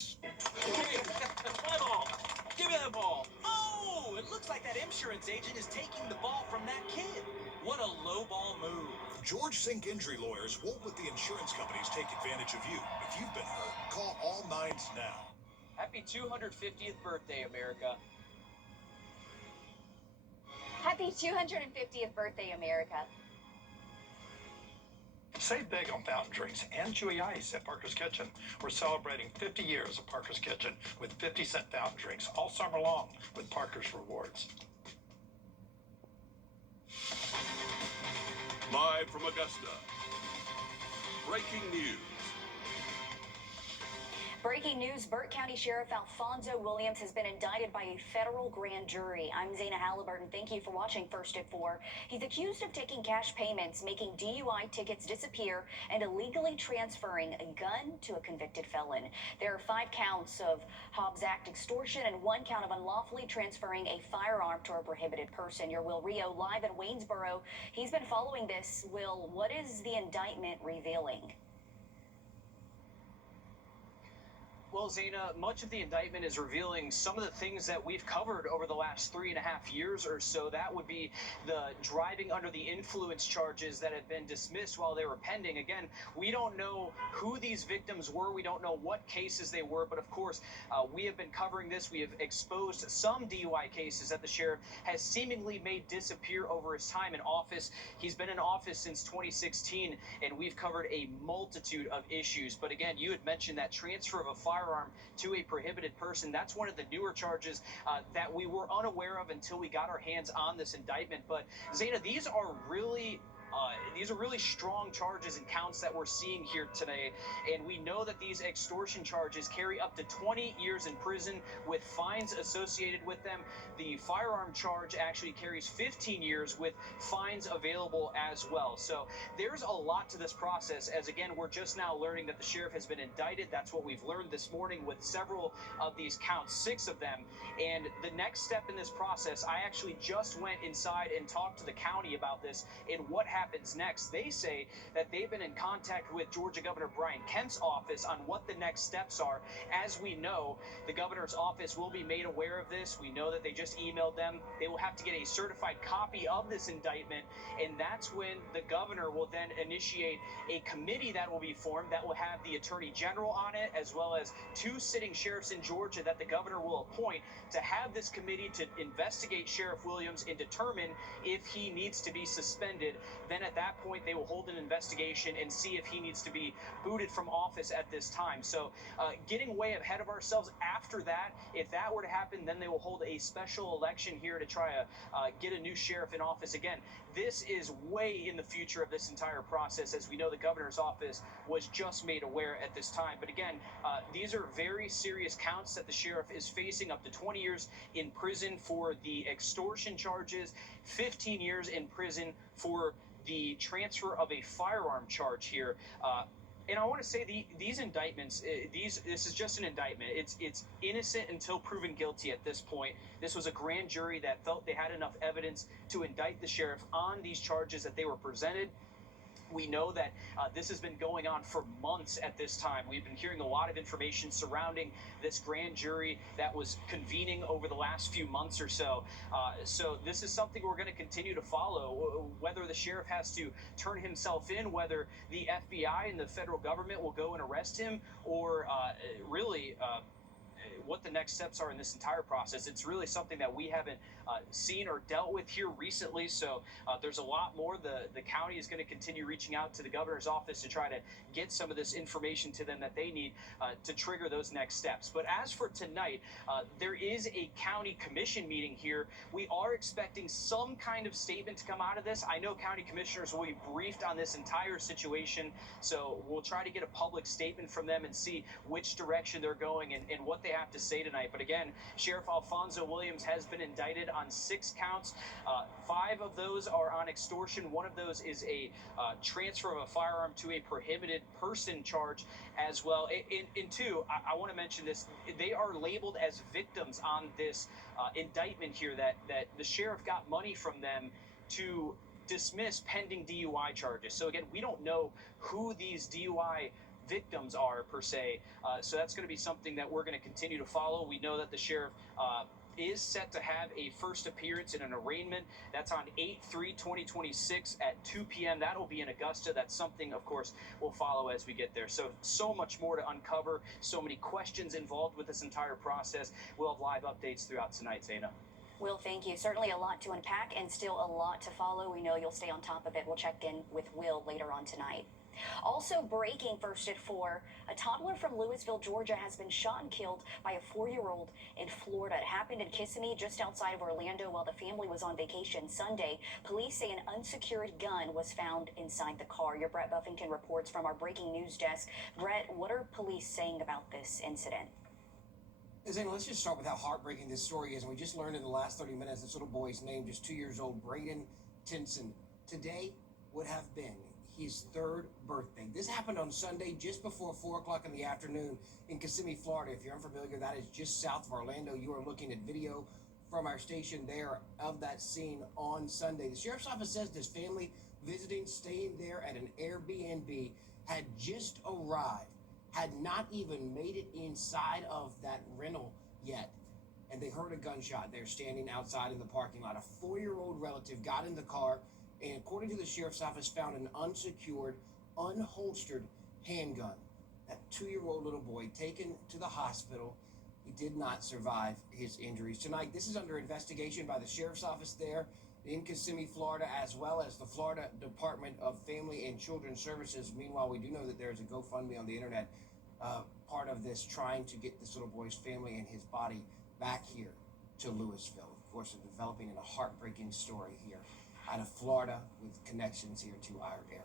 Hey, my ball. Give me that ball. Oh, it looks like that insurance agent is taking the ball from that kid. What a low ball move. George Sink Injury Lawyers won't let the insurance companies take advantage of you. If you've been hurt, call all nines now. Happy 250th birthday, America. Happy 250th birthday, America. Save big on fountain drinks and chewy ice at Parker's Kitchen. We're celebrating 50 years of Parker's Kitchen with 50-cent fountain drinks all summer long with Parker's Rewards. Live from Augusta, breaking news. Breaking news, Burt County Sheriff Alfonso Williams has been indicted by a federal grand jury. I'm Zaina Halliburton. Thank you for watching First at 4. He's accused of taking cash payments, making DUI tickets disappear, and illegally transferring a gun to a convicted felon. There are 5 counts of Hobbs Act extortion and 1 count of unlawfully transferring a firearm to a prohibited person. Your Will Rio live in Waynesboro. He's been following this. Will, what is the indictment revealing? Well, Zaina, much of the indictment is revealing some of the things that we've covered over the last 3.5 years or so. That would be the driving under the influence charges that have been dismissed while they were pending. Again, we don't know who these victims were. We don't know what cases they were. But of course, we have been covering this. We have exposed some DUI cases that the sheriff has seemingly made disappear over his time in office. He's been in office since 2016, and we've covered a multitude of issues. But again, you had mentioned that transfer of a firearm to a prohibited person. That's one of the newer charges that we were unaware of until we got our hands on this indictment. But Zaina, these are really strong charges and counts that we're seeing here today. And we know that these extortion charges carry up to 20 years in prison with fines associated with them. The firearm charge actually carries 15 years with fines available as well. So there's a lot to this process, as again, we're just now learning that the sheriff has been indicted. That's what we've learned this morning with several of these counts, 6 of them. And the next step in this process, I actually just went inside and talked to the county about this and what happens next. They say that they've been in contact with Georgia Governor Brian Kemp's office on what the next steps are. As we know, the governor's office will be made aware of this. We know that they just emailed them. They will have to get a certified copy of this indictment, and that's when the governor will then initiate a committee that will be formed that will have the attorney general on it, as well as 2 sitting sheriffs in Georgia that the governor will appoint to have this committee to investigate Sheriff Williams and determine if he needs to be suspended. Then at that point, they will hold an investigation and see if he needs to be booted from office at this time. So getting way ahead of ourselves after that, if that were to happen, then they will hold a special election here to try to get a new sheriff in office. Again, this is way in the future of this entire process. As we know, the governor's office was just made aware at this time. But again, these are very serious counts that the sheriff is facing, up to 20 years in prison for the extortion charges, 15 years in prison for the transfer of a firearm charge here. And I want to say these indictments, this is just an indictment. It's innocent until proven guilty at this point. This was a grand jury that felt they had enough evidence to indict the sheriff on these charges that they were presented. We know that this has been going on for months at this time. We've been hearing a lot of information surrounding this grand jury that was convening over the last few months or so. So this is something we're going to continue to follow, whether the sheriff has to turn himself in, whether the FBI and the federal government will go and arrest him, or really what the next steps are in this entire process. It's really something that we haven't seen or dealt with here recently. So there's a lot more. The county is going to continue reaching out to the governor's office to try to get some of this information to them that they need to trigger those next steps. But as for tonight, there is a county commission meeting here. We are expecting some kind of statement to come out of this. I know county commissioners will be briefed on this entire situation, so we'll try to get a public statement from them and see which direction they're going and what they have to say tonight. But again, Sheriff Alfonso Williams has been indicted on 6 counts. 5 of those are on extortion. 1 of those is a transfer of a firearm to a prohibited person charge as well. In 2, I want to mention this. They are labeled as victims on this indictment here, that the sheriff got money from them to dismiss pending DUI charges. So again, we don't know who these DUI victims are per se. So that's going to be something that we're going to continue to follow. We know that the sheriff is set to have a first appearance in an arraignment. That's on 8/3/2026 at 2 p.m. That'll be in Augusta. That's something, of course, we'll follow as we get there. So much more to uncover, so many questions involved with this entire process. We'll have live updates throughout tonight, Zaina. Will, thank you. Certainly a lot to unpack and still a lot to follow. We know you'll stay on top of it. We'll check in with Will later on tonight. Also breaking first at 4, a toddler from Louisville, Georgia has been shot and killed by a 4-year-old in Florida. It happened in Kissimmee, just outside of Orlando, while the family was on vacation Sunday. Police say an unsecured gun was found inside the car. Your Brett Buffington reports from our breaking news desk. Brett, what are police saying about this incident? Zane, let's just start with how heartbreaking this story is. And we just learned in the last 30 minutes this little boy's name, just 2 years old, Braden Tinson. Today would have been his 3rd birthday. This happened on Sunday just before 4 o'clock in the afternoon in Kissimmee, Florida. If you're unfamiliar, that is just south of Orlando. You are looking at video from our station there of that scene on Sunday. The sheriff's office says this family visiting, staying there at an Airbnb, had just arrived, had not even made it inside of that rental yet, and they heard a gunshot. They're standing outside in the parking lot. A 4-year-old relative got in the car and, according to the sheriff's office, found an unsecured, unholstered handgun. That 2-year-old little boy taken to the hospital. He did not survive his injuries. Tonight, this is under investigation by the sheriff's office there in Kissimmee, Florida, as well as the Florida Department of Family and Children's Services. Meanwhile, we do know that there's a GoFundMe on the internet, part of this, trying to get this little boy's family and his body back here to Louisville. Of course, developing in a heartbreaking story here out of Florida with connections here to our area.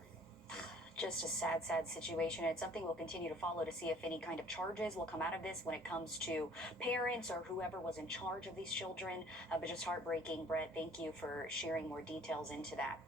Just a sad, sad situation. It's something we'll continue to follow to see if any kind of charges will come out of this when it comes to parents or whoever was in charge of these children. But just heartbreaking. Brett, thank you for sharing more details into that.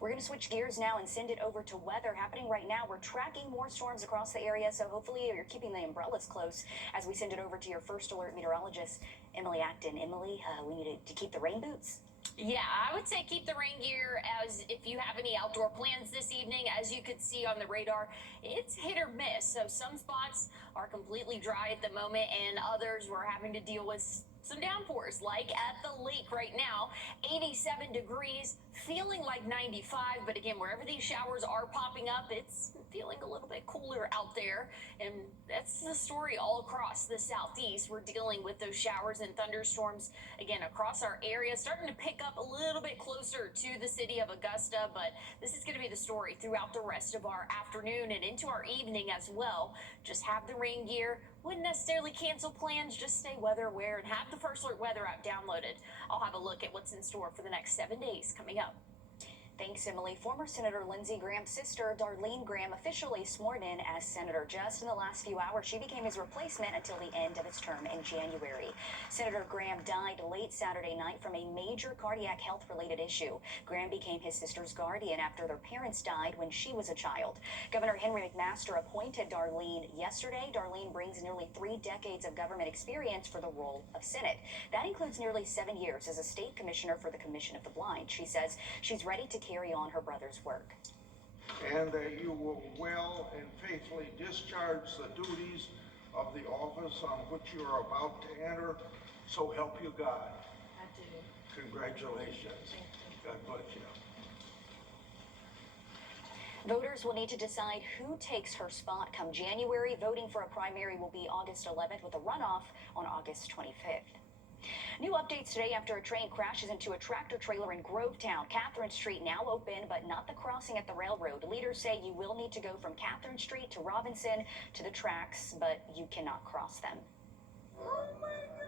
We're going to switch gears now and send it over to weather happening right now. We're tracking more storms across the area, so hopefully you're keeping the umbrellas close as we send it over to your first alert meteorologist, Emily Acton. Emily, we need to keep the rain boots. Yeah, I would say keep the rain gear as if you have any outdoor plans this evening. As you could see on the radar, it's hit or miss. So some spots are completely dry at the moment and others we're having to deal with some downpours, like at the lake right now. 87 degrees, feeling like 95, but again, wherever these showers are popping up, it's feeling a little bit cooler out there, and that's the story all across the southeast. We're dealing with those showers and thunderstorms again across our area, starting to pick up a little bit closer to the city of Augusta, but this is going to be the story throughout the rest of our afternoon and into our evening as well. Just have the rain gear. Wouldn't necessarily cancel plans, just stay weather aware and have the First Alert Weather app downloaded. I'll have a look at what's in store for the next 7 days coming up. Thanks, Emily. Former Senator Lindsey Graham's sister, Darlene Graham, officially sworn in as senator. Just in the last few hours, she became his replacement until the end of his term in January. Senator Graham died late Saturday night from a major cardiac health-related issue. Graham became his sister's guardian after their parents died when she was a child. Governor Henry McMaster appointed Darlene yesterday. Darlene brings nearly 3 decades of government experience for the role of Senate. That includes nearly 7 years as a state commissioner for the Commission of the Blind. She says she's ready to carry on her brother's work. And that you will well and faithfully discharge the duties of the office on which you are about to enter. So help you God. I do. Congratulations. God bless you. Voters will need to decide who takes her spot come January. Voting for a primary will be August 11th with a runoff on August 25th. New updates today after a train crashes into a tractor trailer in Grovetown. Catherine Street now open, but not the crossing at the railroad. Leaders say you will need to go from Catherine Street to Robinson to the tracks, but you cannot cross them. Oh my God.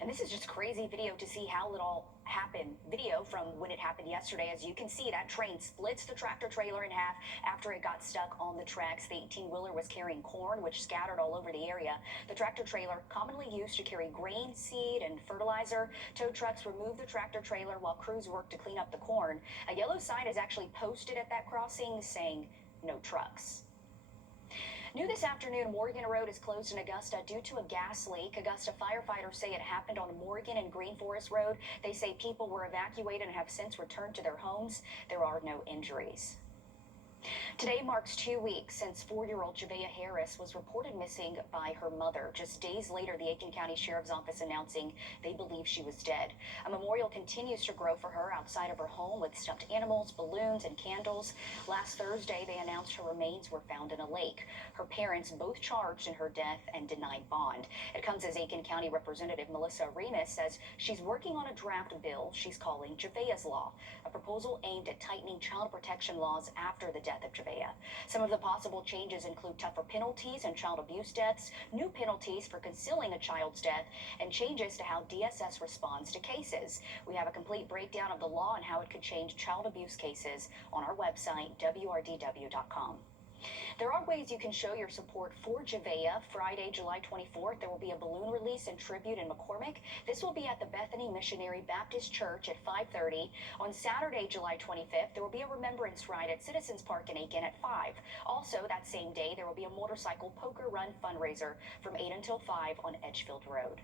And this is just crazy video to see how it all happened. Video from when it happened yesterday. As you can see, that train splits the tractor trailer in half after it got stuck on the tracks. The 18-wheeler was carrying corn, which scattered all over the area. The tractor trailer, commonly used to carry grain, seed, and fertilizer. Tow trucks removed the tractor trailer while crews worked to clean up the corn. A yellow sign is actually posted at that crossing saying, "No trucks." New this afternoon, Morgan Road is closed in Augusta due to a gas leak. Augusta firefighters say it happened on Morgan and Green Forest Road. They say people were evacuated and have since returned to their homes. There are no injuries. Today marks 2 weeks since 4-year-old Javea Harris was reported missing by her mother. Just days later, the Aiken County Sheriff's Office announcing they believe she was dead. A memorial continues to grow for her outside of her home with stuffed animals, balloons, and candles. Last Thursday, they announced her remains were found in a lake. Her parents both charged in her death and denied bond. It comes as Aiken County Representative Melissa Remus says she's working on a draft bill she's calling Javea's Law, a proposal aimed at tightening child protection laws after the death of Javea. Some of the possible changes include tougher penalties in child abuse deaths, new penalties for concealing a child's death, and changes to how DSS responds to cases. We have a complete breakdown of the law and how it could change child abuse cases on our website, wrdw.com. There are ways you can show your support for Javea. Friday, July 24th, there will be a balloon release and tribute in McCormick. This will be at the Bethany Missionary Baptist Church at 5:30. On Saturday, July 25th, there will be a remembrance ride at Citizens Park in Aiken at 5. Also, that same day, there will be a motorcycle poker run fundraiser from 8 until 5 on Edgefield Road.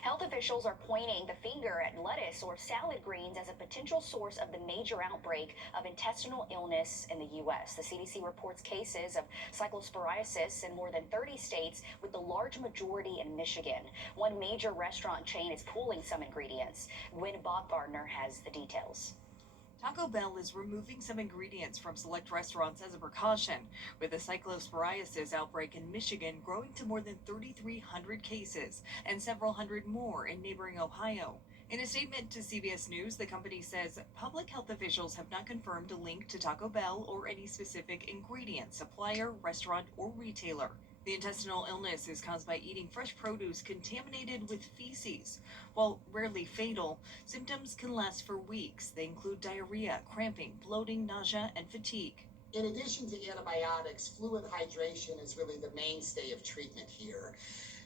Health officials are pointing the finger at lettuce or salad greens as a potential source of the major outbreak of intestinal illness in the U.S. The CDC reports cases of cyclosporiasis in more than 30 states, with the large majority in Michigan. One major restaurant chain is pooling some ingredients. Gwen Bachgardner has the details. Taco Bell is removing some ingredients from select restaurants as a precaution, with the cyclosporiasis outbreak in Michigan growing to more than 3,300 cases and several hundred more in neighboring Ohio. In a statement to CBS News, the company says public health officials have not confirmed a link to Taco Bell or any specific ingredient, supplier, restaurant, or retailer. The intestinal illness is caused by eating fresh produce contaminated with feces. While rarely fatal, symptoms can last for weeks. They include diarrhea, cramping, bloating, nausea, and fatigue. In addition to antibiotics, fluid hydration is really the mainstay of treatment here.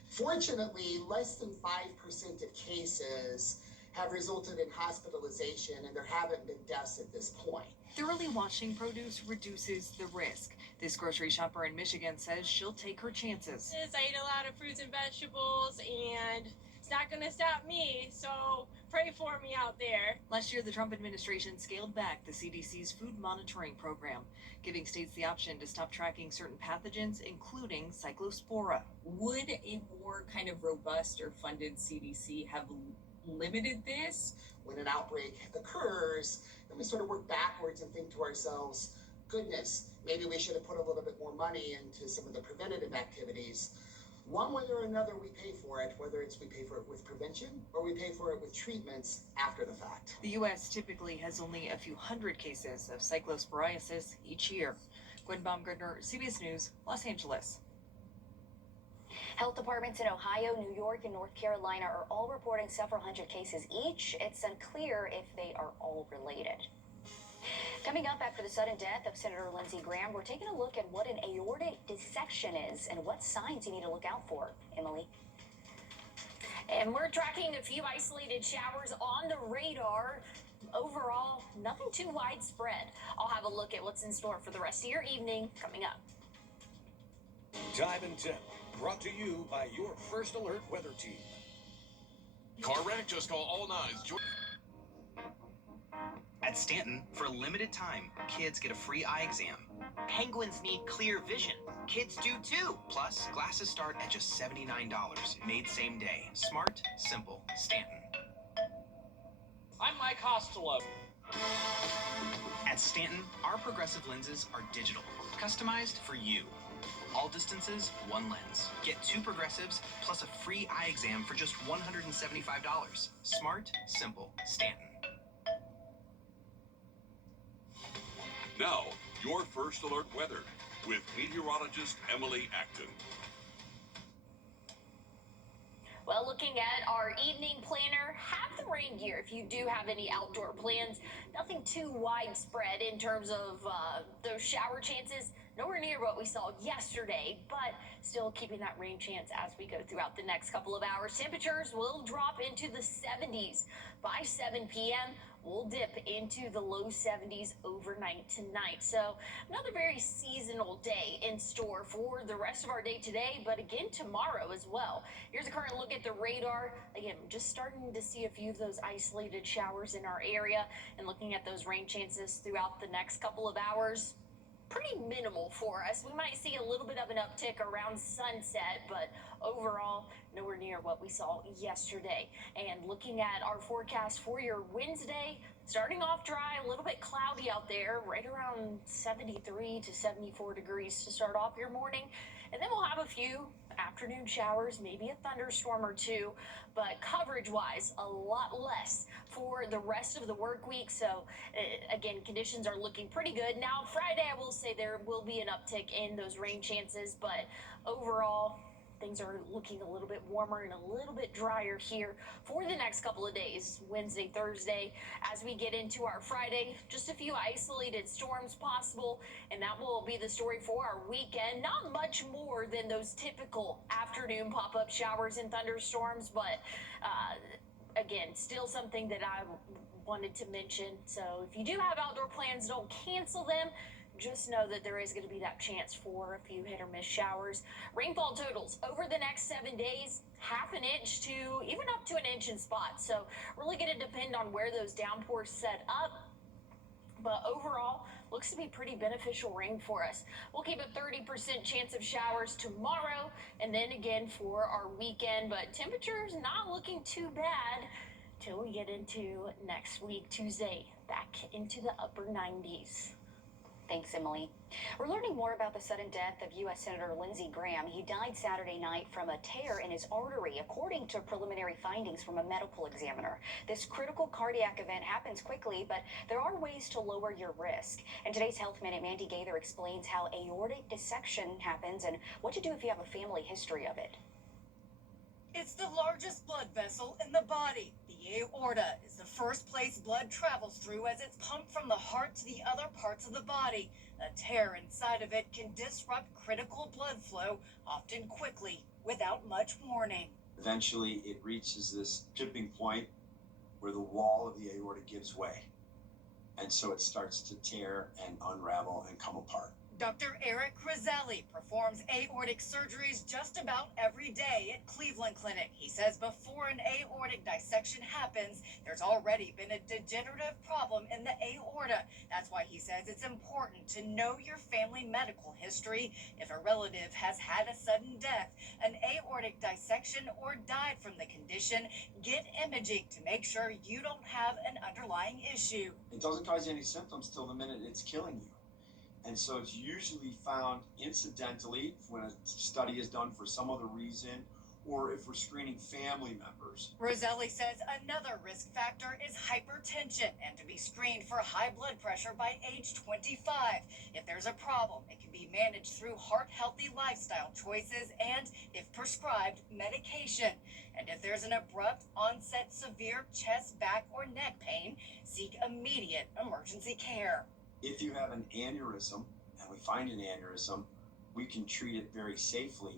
Fortunately, less than 5% of cases have resulted in hospitalization, and there haven't been deaths at this point. Thoroughly washing produce reduces the risk. This grocery shopper in Michigan says she'll take her chances. I eat a lot of fruits and vegetables, and it's not going to stop me, so pray for me out there. Last year, the Trump administration scaled back the CDC's food monitoring program, giving states the option to stop tracking certain pathogens, including cyclospora. Would a more kind of robust or funded CDC have limited this? When an outbreak occurs, then we sort of work backwards and think to ourselves, goodness, maybe we should have put a little bit more money into some of the preventative activities. One way or another, we pay for it, whether it's we pay for it with prevention or we pay for it with treatments after the fact. The U.S. typically has only a few hundred cases of cyclosporiasis each year. Gwen Baumgartner, CBS News, Los Angeles. Health departments in Ohio, New York, and North Carolina are all reporting several hundred cases each. It's unclear if they are all related. Coming up after the sudden death of Senator Lindsey Graham, we're taking a look at what an aortic dissection is and what signs you need to look out for. Emily. And we're tracking a few isolated showers on the radar. Overall, nothing too widespread. I'll have a look at what's in store for the rest of your evening coming up. Time and Temp, brought to you by your First Alert weather team. Car wreck? Just call all nines. At Stanton, for a limited time, kids get a free eye exam. Penguins need clear vision. Kids do too. Plus, glasses start at just $79. Made same day. Smart, simple. Stanton. I'm Mike Costello. At Stanton, our progressive lenses are digital, customized for you. All distances, one lens. Get 2 progressives plus a free eye exam for just $175. Smart, simple. Stanton. Now, your First Alert weather with meteorologist Emily Acton. Well, looking at our evening planner, have the rain gear if you do have any outdoor plans. Nothing too widespread in terms of those shower chances. nowhere near what we saw yesterday, but still keeping that rain chance as we go throughout the next couple of hours. Temperatures will drop into the 70s by 7 p.m. We'll dip into the low 70s overnight tonight. So another very seasonal day in store for the rest of our day today, but again tomorrow as well. Here's a current look at the radar. Again, just starting to see a few of those isolated showers in our area, and looking at those rain chances throughout the next couple of hours. Pretty minimal for us. We might see a little bit of an uptick around sunset, but overall, nowhere near what we saw yesterday. And looking at our forecast for your Wednesday, starting off dry, a little bit cloudy out there, right around 73 to 74 degrees to start off your morning. And then we'll have a few afternoon showers, maybe a thunderstorm or two, but coverage-wise, a lot less for the rest of the work week. So, again, conditions are looking pretty good. Now, Friday, I will say there will be an uptick in those rain chances, but overall, things are looking a little bit warmer and a little bit drier here for the next couple of days, Wednesday, Thursday. As we get into our Friday, just a few isolated storms possible, and that will be the story for our weekend. Not much more than those typical afternoon pop-up showers and thunderstorms, but again, still something that I wanted to mention. So if you do have outdoor plans, don't cancel them. Just know that there is going to be that chance for a few hit or miss showers. Rainfall totals over the next 7 days, half an inch to even up to an inch in spots. So really going to depend on where those downpours set up. But overall, looks to be pretty beneficial rain for us. We'll keep a 30% chance of showers tomorrow, and then again for our weekend. But temperatures not looking too bad till we get into next week, Tuesday, back into the upper 90s. Thanks, Emily. We're learning more about the sudden death of U.S. Senator Lindsey Graham. He died Saturday night from a tear in his artery, according to preliminary findings from a medical examiner. This critical cardiac event happens quickly, but there are ways to lower your risk. In today's Health Minute, Mandy Gaither explains how aortic dissection happens and what to do if you have a family history of it. It's the largest blood vessel in the body. The aorta is the first place blood travels through as it's pumped from the heart to the other parts of the body. A tear inside of it can disrupt critical blood flow, often quickly, without much warning. Eventually, it reaches this tipping point where the wall of the aorta gives way. And so it starts to tear and unravel and come apart. Dr. Eric Roselli performs aortic surgeries just about every day at Cleveland Clinic. He says before an aortic dissection happens, there's already been a degenerative problem in the aorta. That's why he says it's important to know your family medical history. If a relative has had a sudden death, an aortic dissection, or died from the condition, get imaging to make sure you don't have an underlying issue. It doesn't cause any symptoms till the minute it's killing you. And so it's usually found incidentally when a study is done for some other reason, or if we're screening family members. Roselli says another risk factor is hypertension and to be screened for high blood pressure by age 25. If there's a problem, it can be managed through heart-healthy lifestyle choices and, if prescribed, medication. And if there's an abrupt onset severe chest, back, or neck pain, seek immediate emergency care. If you have an aneurysm, and we find an aneurysm, we can treat it very safely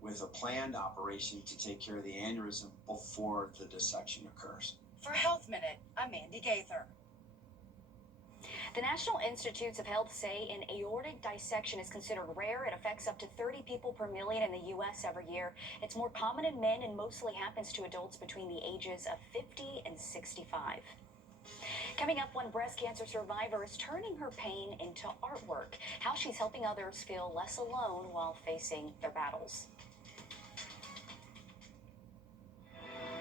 with a planned operation to take care of the aneurysm before the dissection occurs. For Health Minute, I'm Mandy Gaither. The National Institutes of Health say an aortic dissection is considered rare. It affects up to 30 people per million in the U.S. every year. It's more common in men and mostly happens to adults between the ages of 50 and 65. Coming up, one breast cancer survivor is turning her pain into artwork. How she's helping others feel less alone while facing their battles.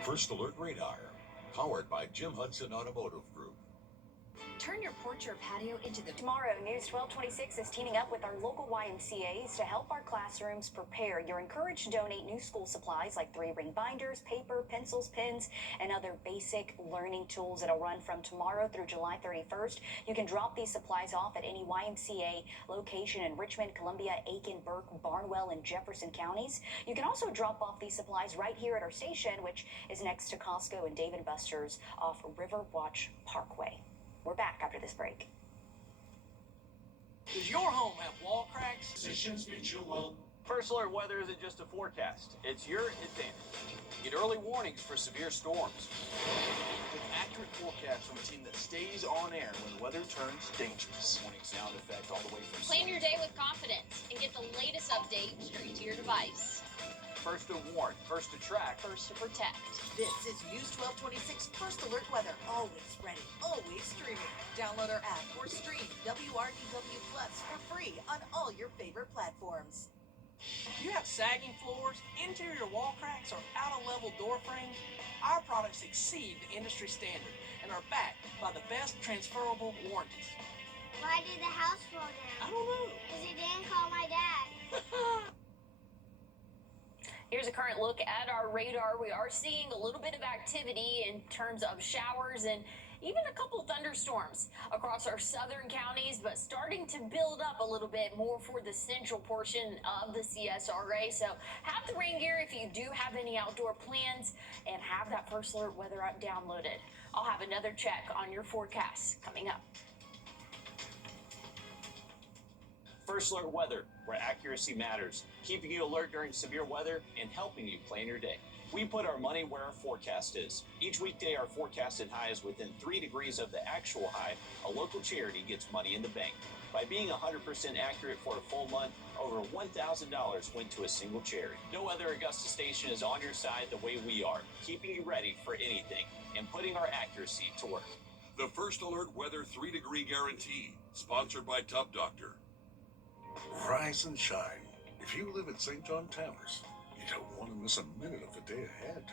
First Alert Radar, powered by Jim Hudson Automotive Group. Turn your porch or patio into the tomorrow. News 1226 is teaming up with our local YMCAs to help our classrooms prepare. You're encouraged to donate new school supplies like 3-ring binders, paper, pencils, pens, and other basic learning tools. It'll run from tomorrow through July 31st. You can drop these supplies off at any YMCA location in Richmond, Columbia, Aiken, Burke, Barnwell, and Jefferson counties. You can also drop off these supplies right here at our station, which is next to Costco and Dave & Buster's off Riverwatch Parkway. We're back after this break. Does your home have wall cracks? Physicians Mutual. First Alert weather isn't just a forecast, it's your advantage. Get early warnings for severe storms. With accurate forecasts from a team that stays on air when the weather turns dangerous. Warning sound effect all the way from... Plan your day with confidence and get the latest update straight to your device. First to warn, first to track, first to protect. This is News 1226 First Alert Weather. Always ready, always streaming. Download our app or stream WRDW Plus for free on all your favorite platforms. Do you have sagging floors, interior wall cracks, or out-of-level door frames? Our products exceed the industry standard and are backed by the best transferable warranties. Why did the house fall down? I don't know. Because he didn't call my dad. Here's a current look at our radar. We are seeing a little bit of activity in terms of showers and even a couple thunderstorms across our southern counties, but starting to build up a little bit more for the central portion of the CSRA. So have the rain gear if you do have any outdoor plans and have that First Alert weather app downloaded. I'll have another check on your forecast coming up. First Alert weather, where accuracy matters, keeping you alert during severe weather and helping you plan your day. We put our money where our forecast is. Each weekday, our forecasted high is within 3 degrees of the actual high. A local charity gets money in the bank. By being 100% accurate for a full month, over $1,000 went to a single charity. No other Augusta station is on your side the way we are, keeping you ready for anything and putting our accuracy to work. The First Alert Weather 3-degree guarantee, sponsored by Tub Doctor. Rise and shine. If you live at St. John Towers, you don't want to miss a minute of the day ahead.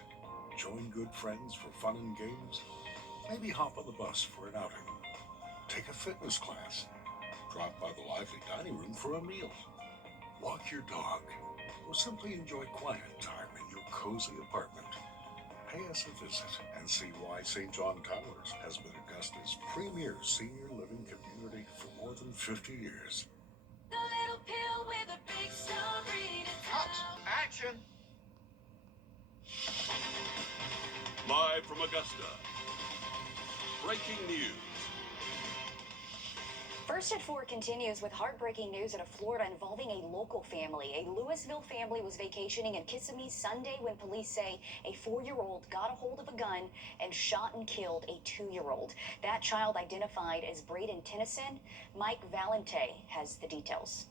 Join good friends for fun and games. Maybe hop on the bus for an outing. Take a fitness class. Drop by the lively dining room for a meal. Walk your dog. Or simply enjoy quiet time in your cozy apartment. Pay us a visit and see why St. John Towers has been Augusta's premier senior living community for more than 50 years. The little pill with a big story to tell. Action! Live from Augusta. Breaking news. First at 4 continues with heartbreaking news out of Florida involving a local family. A Louisville family was vacationing in Kissimmee Sunday when police say a 4-year-old got a hold of a gun and shot and killed a 2-year-old. That child identified as Braden Tennyson. Mike Valente has the details.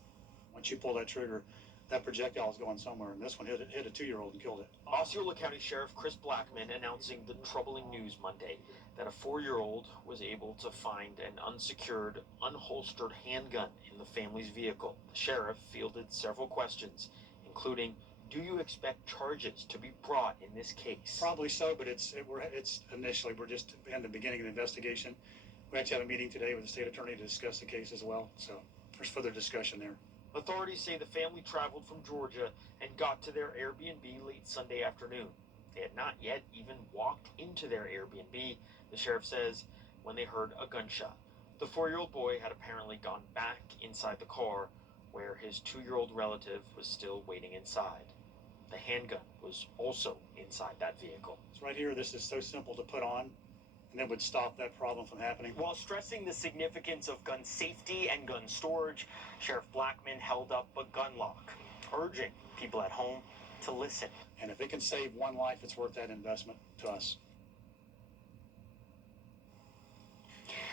Once you pull that trigger, that projectile is going somewhere, and this one hit a 2-year-old and killed it. Osceola County Sheriff Chris Blackman announcing the troubling news Monday that a 4-year-old was able to find an unsecured, unholstered handgun in the family's vehicle. The sheriff fielded several questions, including, do you expect charges to be brought in this case? Probably so, but it's initially, we're just in the beginning of the investigation. We actually have a meeting today with the state attorney to discuss the case as well, so there's further discussion there. Authorities say the family traveled from Georgia and got to their Airbnb late Sunday afternoon. They had not yet even walked into their Airbnb, the sheriff says, when they heard a gunshot. The 4-year-old boy had apparently gone back inside the car where his 2-year-old relative was still waiting inside. The handgun was also inside that vehicle. So right here, this is so simple to put on, and it would stop that problem from happening. While stressing the significance of gun safety and gun storage, Sheriff Blackman held up a gun lock, urging people at home to listen. And if it can save one life, it's worth that investment to us.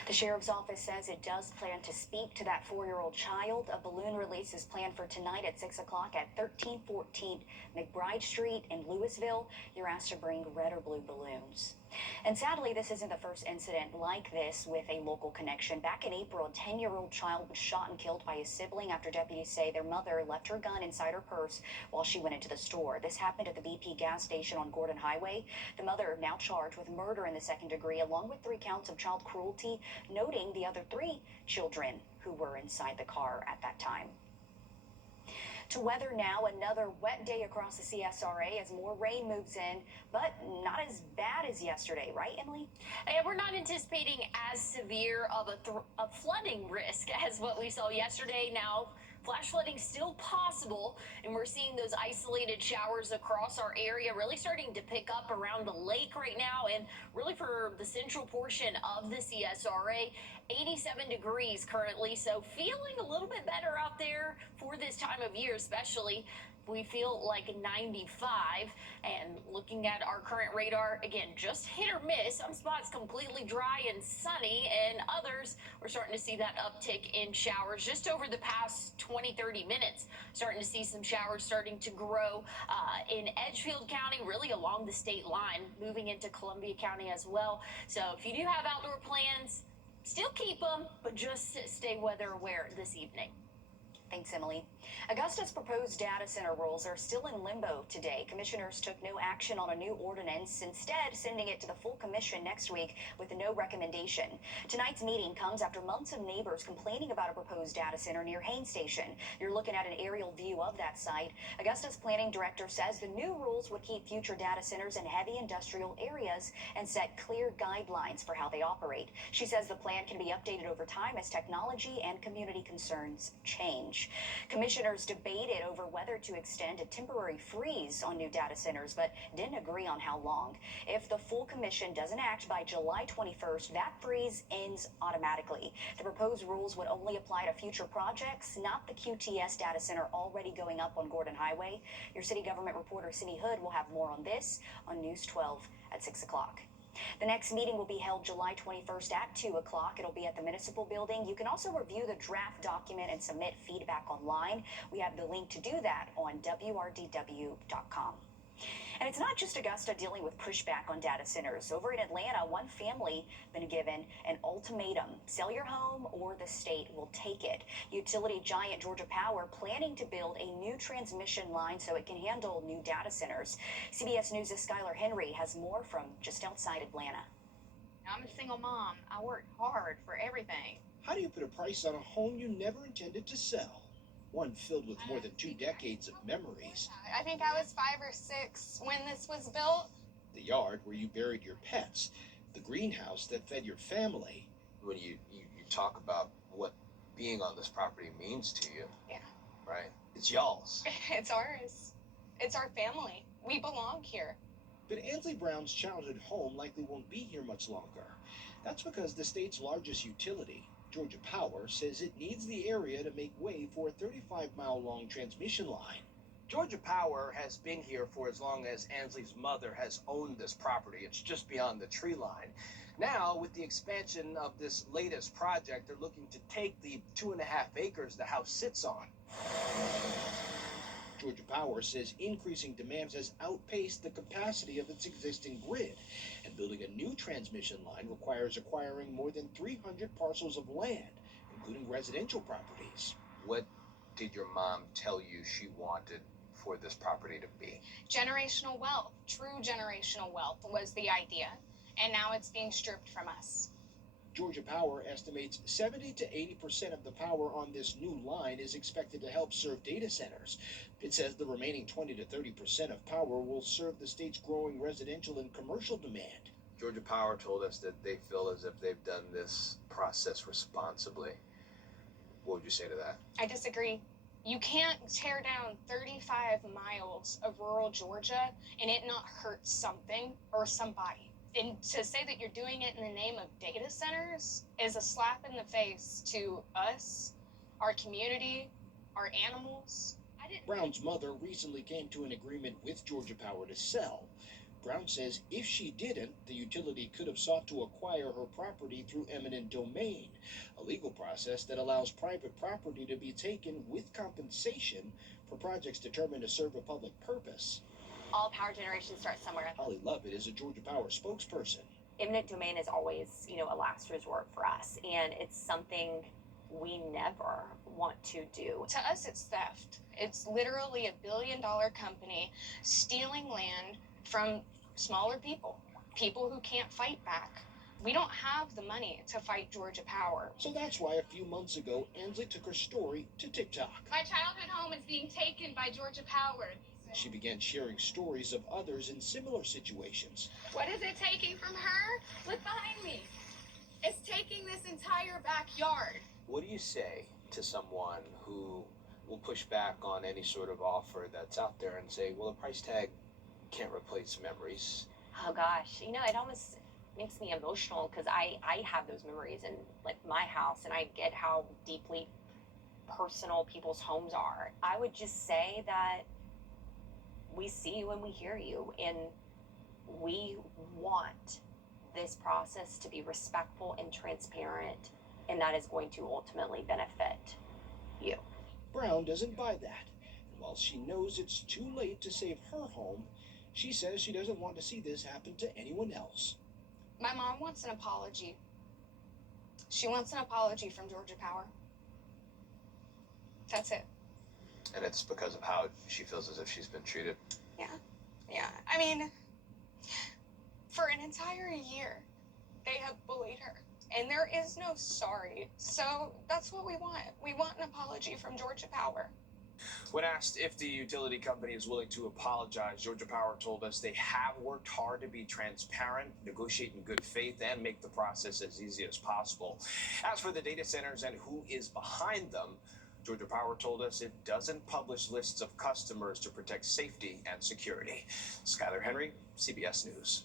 The sheriff's office says it does plan to speak to that 4-year-old child. A balloon release is planned for tonight at 6 o'clock at 1314 McBride Street in Louisville. You're asked to bring red or blue balloons. And sadly, this isn't the first incident like this with a local connection. Back in April, a 10-year-old child was shot and killed by his sibling after deputies say their mother left her gun inside her purse while she went into the store. This happened at the BP gas station on Gordon Highway. The mother now charged with murder in the 2nd degree, along with 3 counts of child cruelty, noting the other 3 children who were inside the car at that time. To weather now, another wet day across the CSRA as more rain moves in, but not as bad as yesterday, right, Emily? And we're not anticipating as severe of a flooding risk as what we saw yesterday. Now, Flash flooding still possible, and we're seeing those isolated showers across our area really starting to pick up around the lake right now, and really for the central portion of the CSRA. 87 degrees currently, so feeling a little bit better out there for this time of year, especially. We feel like 95, and looking at our current radar, again, just hit or miss. Some spots completely dry and sunny, and others, we're starting to see that uptick in showers just over the past 20-30 minutes. Starting to see some showers starting to grow in Edgefield County, really along the state line, moving into Columbia County as well. So if you do have outdoor plans, still keep them, but just stay weather aware this evening. Thanks, Emily. Augusta's proposed data center rules are still in limbo today. Commissioners took no action on a new ordinance, instead sending it to the full commission next week with no recommendation. Tonight's meeting comes after months of neighbors complaining about a proposed data center near Haines Station. You're looking at an aerial view of that site. Augusta's planning director says the new rules would keep future data centers in heavy industrial areas and set clear guidelines for how they operate. She says the plan can be updated over time as technology and community concerns change. Commissioners debated over whether to extend a temporary freeze on new data centers, but didn't agree on how long. If the full commission doesn't act by July 21st, that freeze ends automatically. The proposed rules would only apply to future projects, not the QTS data center already going up on Gordon Highway. Your city government reporter, Cindy Hood, will have more on this on News 12 at 6 o'clock. The next meeting will be held July 21st at 2 o'clock. It'll be at the Municipal Building. You can also review the draft document and submit feedback online. We have the link to do that on wrdw.com. And it's not just Augusta dealing with pushback on data centers. Over in Atlanta, one family been given an ultimatum. Sell your home or the state will take it. Utility giant Georgia Power planning to build a new transmission line so it can handle new data centers. CBS News' Skylar Henry has more from just outside Atlanta. I'm a single mom. I worked hard for everything. How do you put a price on a home you never intended to sell? One filled with more than 2 decades of memories. I think I was 5 or 6 when this was built. The yard where you buried your pets. The greenhouse that fed your family. When you talk about what being on this property means to you, yeah, right? It's y'all's. It's ours. It's our family. We belong here. But Ansley Brown's childhood home likely won't be here much longer. That's because the state's largest utility, Georgia Power, says it needs the area to make way for a 35-mile-long transmission line. Georgia Power has been here for as long as Ansley's mother has owned this property. It's just beyond the tree line. Now, with the expansion of this latest project, they're looking to take the 2.5 acres the house sits on. Georgia Power says increasing demands has outpaced the capacity of its existing grid, and building a new transmission line requires acquiring more than 300 parcels of land, including residential properties. What did your mom tell you she wanted for this property to be? Generational wealth, true generational wealth was the idea, and now it's being stripped from us. Georgia Power estimates 70 to 80% of the power on this new line is expected to help serve data centers. It says the remaining 20 to 30% of power will serve the state's growing residential and commercial demand. Georgia Power told us that they feel as if they've done this process responsibly. What would you say to that? I disagree. You can't tear down 35 miles of rural Georgia and it not hurt something or somebody. And to say that you're doing it in the name of data centers is a slap in the face to us, our community, our animals. Brown's mother recently came to an agreement with Georgia Power to sell. Brown says if she didn't, the utility could have sought to acquire her property through eminent domain, a legal process that allows private property to be taken with compensation for projects determined to serve a public purpose. All power generation starts somewhere. Holly Lovett is a Georgia Power spokesperson. Eminent domain is always, a last resort for us, and it's something we never want to do. To us, it's theft. It's literally $1 billion company stealing land from smaller people who can't fight back. We don't have the money to fight Georgia Power. So that's why a few months ago, Ansley took her story to TikTok. My childhood home is being taken by Georgia Power. She began sharing stories of others in similar situations. What is it taking from her? Look behind me. It's taking this entire backyard. What do you say to someone who will push back on any sort of offer that's out there and say, well, a price tag can't replace memories. Oh gosh, it almost makes me emotional because I have those memories in like my house, and I get how deeply personal people's homes are. I would just say that we see you and we hear you, and we want this process to be respectful and transparent, and that is going to ultimately benefit you. Brown doesn't buy that. And while she knows it's too late to save her home, she says she doesn't want to see this happen to anyone else. My mom wants an apology. She wants an apology from Georgia Power. That's it. And it's because of how she feels as if she's been treated. Yeah. I mean, for an entire year, they have bullied her. And there is no sorry. So that's what we want. We want an apology from Georgia Power. When asked if the utility company is willing to apologize, Georgia Power told us they have worked hard to be transparent, negotiate in good faith, and make the process as easy as possible. As for the data centers and who is behind them, Georgia Power told us it doesn't publish lists of customers to protect safety and security. Skylar Henry, CBS News.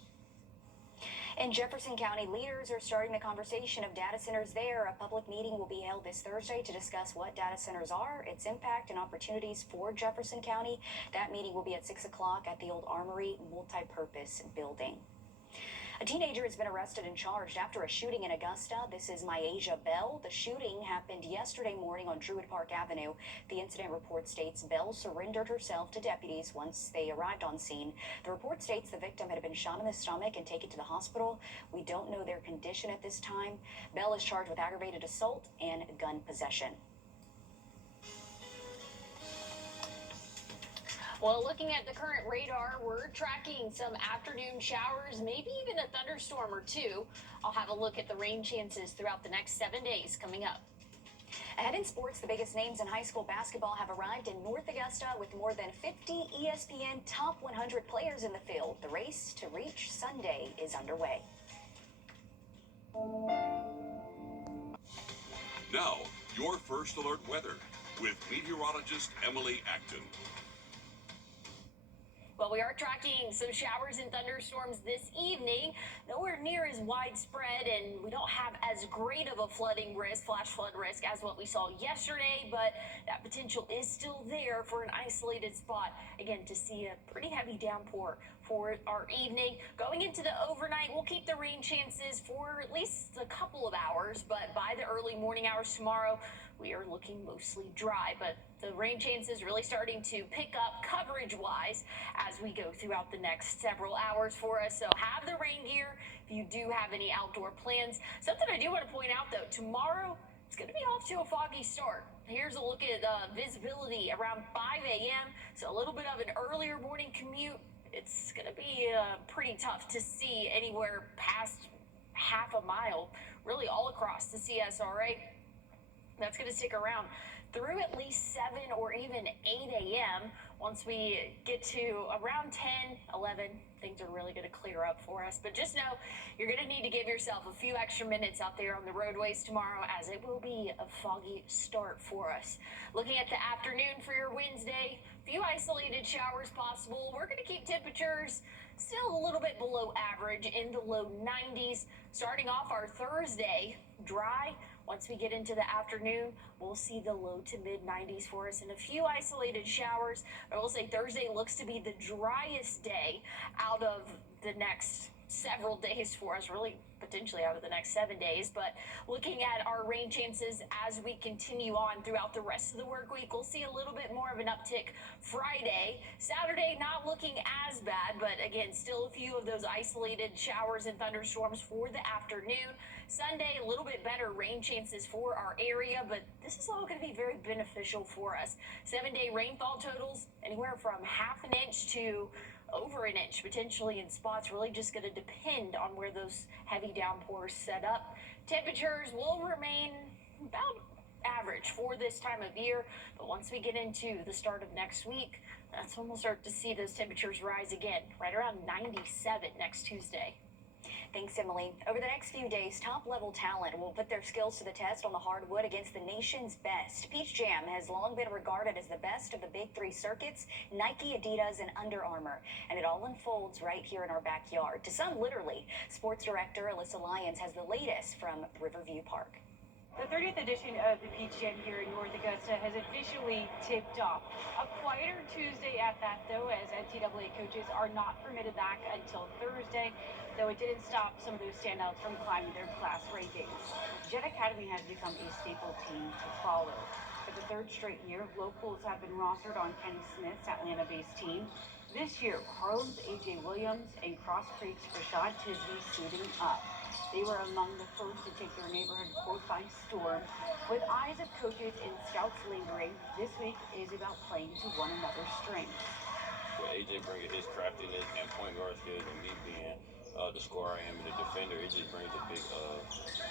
In Jefferson County, leaders are starting the conversation of data centers there. A public meeting will be held this Thursday to discuss what data centers are, its impact, and opportunities for Jefferson County. That meeting will be at 6 o'clock at the old Armory multi-purpose building. A teenager has been arrested and charged after a shooting in Augusta. This is Myasia Bell. The shooting happened yesterday morning on Druid Park Avenue. The incident report states Bell surrendered herself to deputies once they arrived on scene. The report states the victim had been shot in the stomach and taken to the hospital. We don't know their condition at this time. Bell is charged with aggravated assault and gun possession. Well, looking at the current radar, we're tracking some afternoon showers, maybe even a thunderstorm or two. I'll have a look at the rain chances throughout the next 7 days coming up. Ahead in sports, the biggest names in high school basketball have arrived in North Augusta with more than 50 ESPN Top 100 players in the field. The race to reach Sunday is underway. Now, your First Alert weather with meteorologist Emily Acton. Well, we are tracking some showers and thunderstorms this evening. Nowhere near as widespread, and we don't have as great of a flooding risk, flash flood risk, as what we saw yesterday, but that potential is still there for an isolated spot. Again, to see a pretty heavy downpour for our evening. Going into the overnight, we'll keep the rain chances for at least a couple of hours, but by the early morning hours tomorrow, we are looking mostly dry, but the rain chances really starting to pick up coverage-wise as we go throughout the next several hours for us. So have the rain gear if you do have any outdoor plans. Something I do want to point out, though, tomorrow it's going to be off to a foggy start. Here's a look at visibility around 5 a.m., so a little bit of an earlier morning commute. It's going to be pretty tough to see anywhere past half a mile, really all across the CSRA. That's going to stick around through at least 7 or even 8 a.m. Once we get to around 10, 11, things are really going to clear up for us. But just know you're going to need to give yourself a few extra minutes out there on the roadways tomorrow, as it will be a foggy start for us. Looking at the afternoon for your Wednesday, few isolated showers possible. We're going to keep temperatures still a little bit below average in the low 90s. Starting off our Thursday, dry. Once we get into the afternoon, we'll see the low to mid 90s for us and a few isolated showers. I will say Thursday looks to be the driest day out of the next several days for us, really potentially out of the next 7 days. But looking at our rain chances as we continue on throughout the rest of the work week, we'll see a little bit more of an uptick Friday. Saturday not looking as bad, but again, still a few of those isolated showers and thunderstorms for the afternoon. Sunday, a little bit better rain chances for our area, but this is all going to be very beneficial for us. 7-day rainfall totals anywhere from half an inch to over an inch, potentially in spots, really just going to depend on where those heavy downpours set up. Temperatures will remain about average for this time of year, but once we get into the start of next week, that's when we'll start to see those temperatures rise again, right around 97 next Tuesday. Thanks, Emily. Over the next few days, top-level talent will put their skills to the test on the hardwood against the nation's best. Peach Jam has long been regarded as the best of the big three circuits, Nike, Adidas, and Under Armour. And it all unfolds right here in our backyard. To some, literally. Sports director Alyssa Lyons has the latest from Riverview Park. The 30th edition of the Peach Jam here in North Augusta has officially tipped off. A quieter Tuesday at that, though, as NCAA coaches are not permitted back until Thursday, though it didn't stop some of those standouts from climbing their class rankings. Jet Academy has become a staple team to follow. For the third straight year, locals have been rostered on Kenny Smith's Atlanta-based team. This year, Harlem's A.J. Williams and Cross Creek's Rashad Tisby suiting up. They were among the first to take their neighborhood court by storm. With eyes of coaches and scouts lingering, this week is about playing to one another's strengths. With AJ bringing his craftiness and point guard skills, and me being the scorer I am and the defender, it just brings a big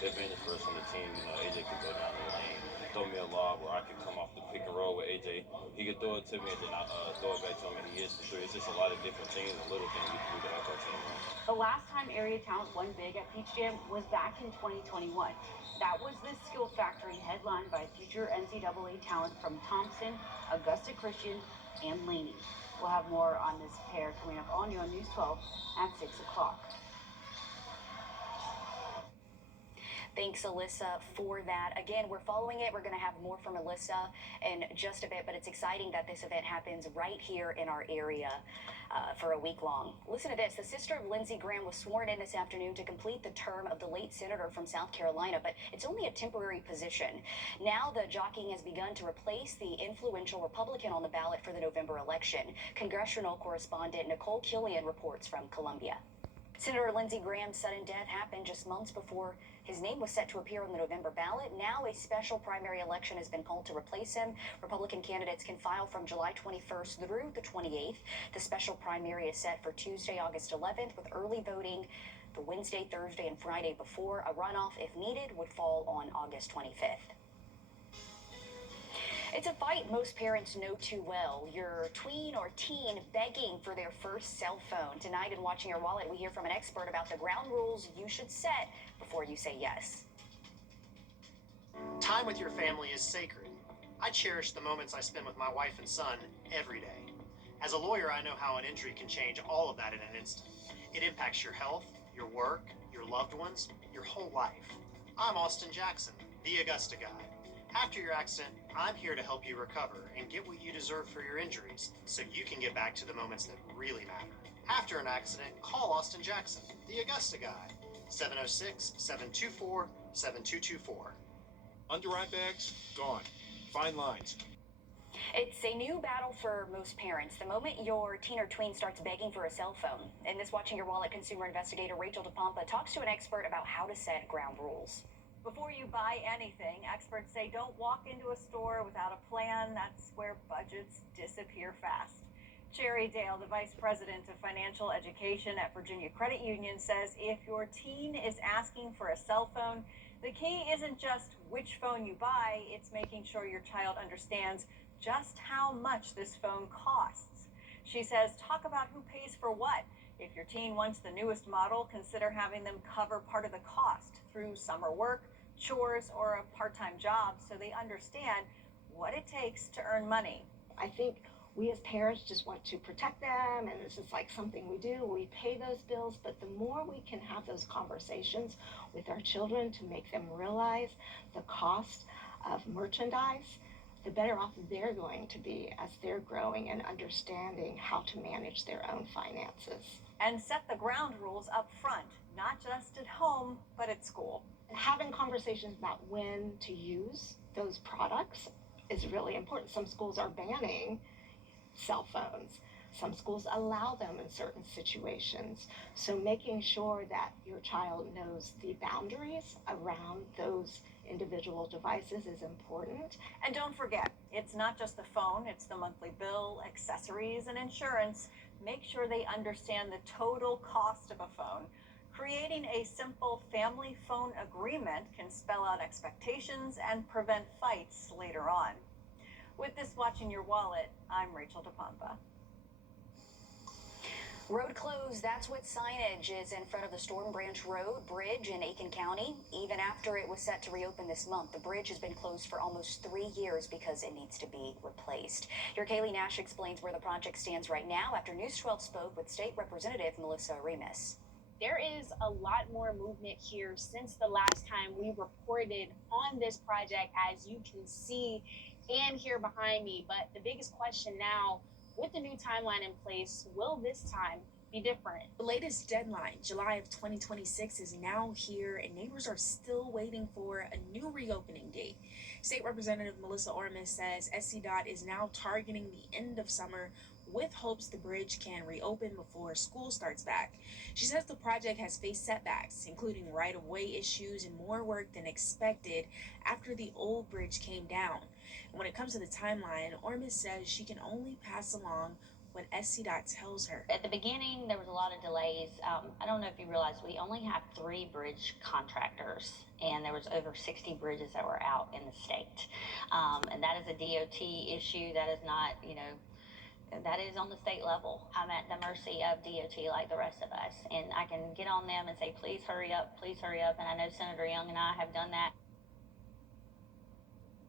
advantage for us on the team. You know, AJ can go down the lane, throw me a lob where I can come off the pick and roll with AJ. He can throw it to me and then I throw it back to him and he hits the three. It's just a lot of different things and little things we can help our team on. The last time area talent won big at Peach Jam was back in 2021. That was the Skill Factory headlined by future NCAA talent from Thompson, Augusta Christian, and Laney. We'll have more on this pair coming up on you on News 12 at 6 o'clock. Thanks, Alyssa, for that. Again, we're following it. We're going to have more from Alyssa in just a bit, but it's exciting that this event happens right here in our area for a week long. Listen to this. The sister of Lindsey Graham was sworn in this afternoon to complete the term of the late senator from South Carolina, but it's only a temporary position. Now the jockeying has begun to replace the influential Republican on the ballot for the November election. Congressional correspondent Nicole Killian reports from Columbia. Senator Lindsey Graham's sudden death happened just months before his name was set to appear on the November ballot. Now a special primary election has been called to replace him. Republican candidates can file from July 21st through the 28th. The special primary is set for Tuesday, August 11th, with early voting the Wednesday, Thursday, and Friday before. A runoff, if needed, would fall on August 25th. It's a fight most parents know too well. Your tween or teen begging for their first cell phone. Tonight in Watching Your Wallet, we hear from an expert about the ground rules you should set before you say yes. Time with your family is sacred. I cherish the moments I spend with my wife and son every day. As a lawyer, I know how an injury can change all of that in an instant. It impacts your health, your work, your loved ones, your whole life. I'm Austin Jackson, the Augusta guy. After your accident, I'm here to help you recover and get what you deserve for your injuries so you can get back to the moments that really matter. After an accident, call Austin Jackson, the Augusta guy, 706-724-7224. Under-eye bags, gone. Fine lines. It's a new battle for most parents. The moment your teen or tween starts begging for a cell phone. In this Watching Your Wallet, consumer investigator Rachel DePompa talks to an expert about how to set ground rules. Before you buy anything, experts say don't walk into a store without a plan. That's where budgets disappear fast. Cherry Dale, the Vice President of Financial Education at Virginia Credit Union, says if your teen is asking for a cell phone, the key isn't just which phone you buy, it's making sure your child understands just how much this phone costs. She says talk about who pays for what. If your teen wants the newest model, consider having them cover part of the cost through summer work, chores, or a part-time job so they understand what it takes to earn money. I think we as parents just want to protect them, and this is like something we do. We pay those bills, but the more we can have those conversations with our children to make them realize the cost of merchandise, the better off they're going to be as they're growing and understanding how to manage their own finances. And set the ground rules up front, not just at home, but at school. Having conversations about when to use those products is really important. Some schools are banning cell phones. Some schools allow them in certain situations. So making sure that your child knows the boundaries around those individual devices is important. And don't forget, it's not just the phone, it's the monthly bill, accessories, and insurance. Make sure they understand the total cost of a phone. Creating a simple family phone agreement can spell out expectations and prevent fights later on. With this Watching Your Wallet, I'm Rachel DePompa. Road closed, that's what signage is in front of the Storm Branch Road Bridge in Aiken County. Even after it was set to reopen this month, the bridge has been closed for almost 3 years because it needs to be replaced. Your Kaylee Nash explains where the project stands right now after News 12 spoke with State Representative Melissa Remus. There is a lot more movement here since the last time we reported on this project, as you can see and hear behind me. But the biggest question now, with the new timeline in place, will this time be different? The latest deadline, July of 2026, is now here, and neighbors are still waiting for a new reopening date. State Representative Melissa Remus says SCDOT is now targeting the end of summer with hopes the bridge can reopen before school starts back. She says the project has faced setbacks, including right-of-way issues and more work than expected after the old bridge came down. When it comes to the timeline, Remus says she can only pass along what SCDOT tells her. At the beginning, there was a lot of delays. I don't know if you realize we only have 3 bridge contractors, and there was over 60 bridges that were out in the state. And that is a DOT issue. That is not, that is on the state level. I'm at the mercy of DOT like the rest of us, and I can get on them and say, please hurry up, and I know Senator Young and I have done that.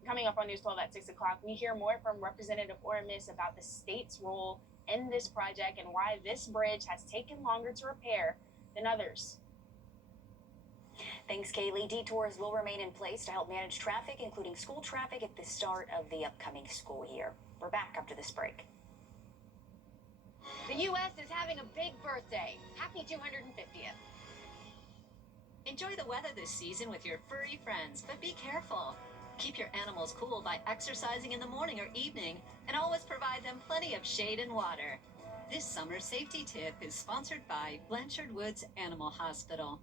Coming up on News 12 at 6 o'clock, we hear more from Representative Remus about the state's role in this project and why this bridge has taken longer to repair than others. Thanks, Kaylee. Detours will remain in place to help manage traffic, including school traffic at the start of the upcoming school year. We're back after this break. The U.S. is having a big birthday. Happy 250th. Enjoy the weather this season with your furry friends, but be careful. Keep your animals cool by exercising in the morning or evening, and always provide them plenty of shade and water. This summer's safety tip is sponsored by Blanchard Woods Animal Hospital.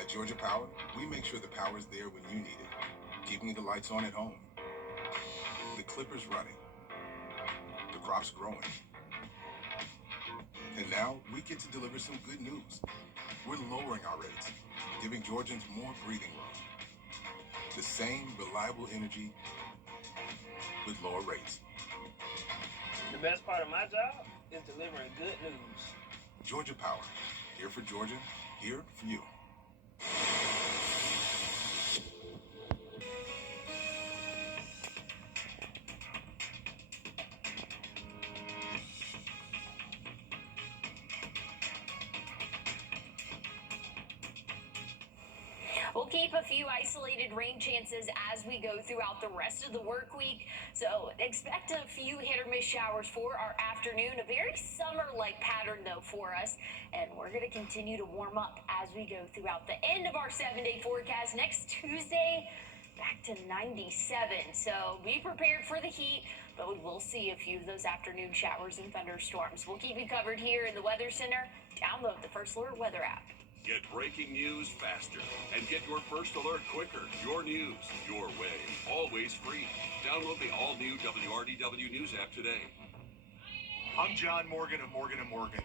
At Georgia Power, we make sure the power's there when you need it, keeping the lights on at home, the clippers running, the crops growing. And now we get to deliver some good news. We're lowering our rates, giving Georgians more breathing room. The same reliable energy with lower rates. The best part of my job is delivering good news. Georgia Power, here for Georgia, here for you. We'll keep a few isolated rain chances as we go throughout the rest of the work week. So expect a few hit or miss showers for our afternoon. A very summer-like pattern, though, for us. And we're going to continue to warm up as we go throughout the end of our 7-day forecast. Next Tuesday, back to 97. So be prepared for the heat, but we will see a few of those afternoon showers and thunderstorms. We'll keep you covered here in the Weather Center. Download the First Alert Weather app. Get breaking news faster and get your first alert quicker. Your news, your way, always free. Download the all-new WRDW News app today. I'm John Morgan of Morgan & Morgan.